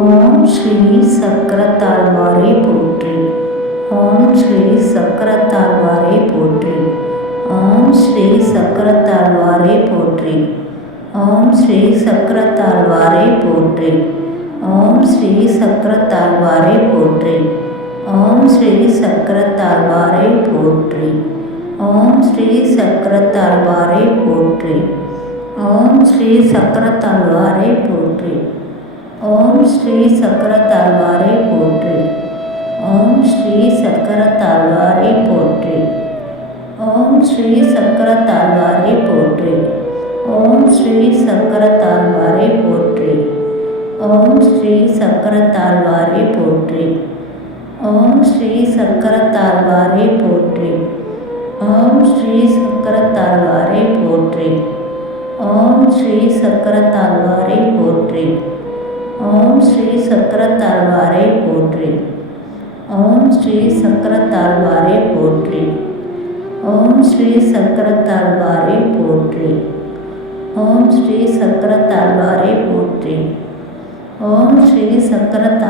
ஓம் ஸ்ரீ சக்கரத்தாழ்வாரே போற்றி. ஓம் ஸ்ரீ சக்கரத்தாழ்வாரே போற்றி. ஓம் ஸ்ரீ சக்கரத்தாழ்வாரே போற்றி. ஓம் ஸ்ரீ சக்கரத்தாழ்வாரே போற்றி. ஓம் ஸ்ரீ சக்கரத்தாழ்வாரே போற்றி. ஓம் ஸ்ரீ சக்கரத்தாழ்வாரை போற்றி. ஓம் ஸ்ரீ சக்கரத்தாழ்வாரை போற்றி. ஓம் ஸ்ரீ சக்கரத்தாழ்வாரை போற்றி. ஸ்ரீ சக்கர தாழ்வாரை போற்றி ஓம் ஸ்ரீ சக்கர தாழ்வாரை போற்றி ஓம் ஸ்ரீ சக்கர தாழ்வாரை போற்றி ஓம் ஸ்ரீ சக்கர தாழ்வாரை போற்றி ஓம் ஸ்ரீ சக்கர தாழ்வாரை போற்றி ஓம் ஸ்ரீ சக்கர தாழ்வாரை போற்றி ஓம் ஸ்ரீ சக்கர தாழ்வாரை போற்றி ஓம் ஸ்ரீ சக்கர தாழ்வாரை போற்றி ஓம் ஸ்ரீ சக்கரத்தாழ்வாரை போற்றி ஓம் ஸ்ரீ சக்கரத்தாழ்வாரை போற்றி ஓம் ஸ்ரீ சக்கரத்தாழ்வாரை போற்றி ஓம் ஸ்ரீ சக்கரத்தாழ்வாரை போற்றி ஓம் ஸ்ரீ சக்கரத்தாழ்வாரை போற்றி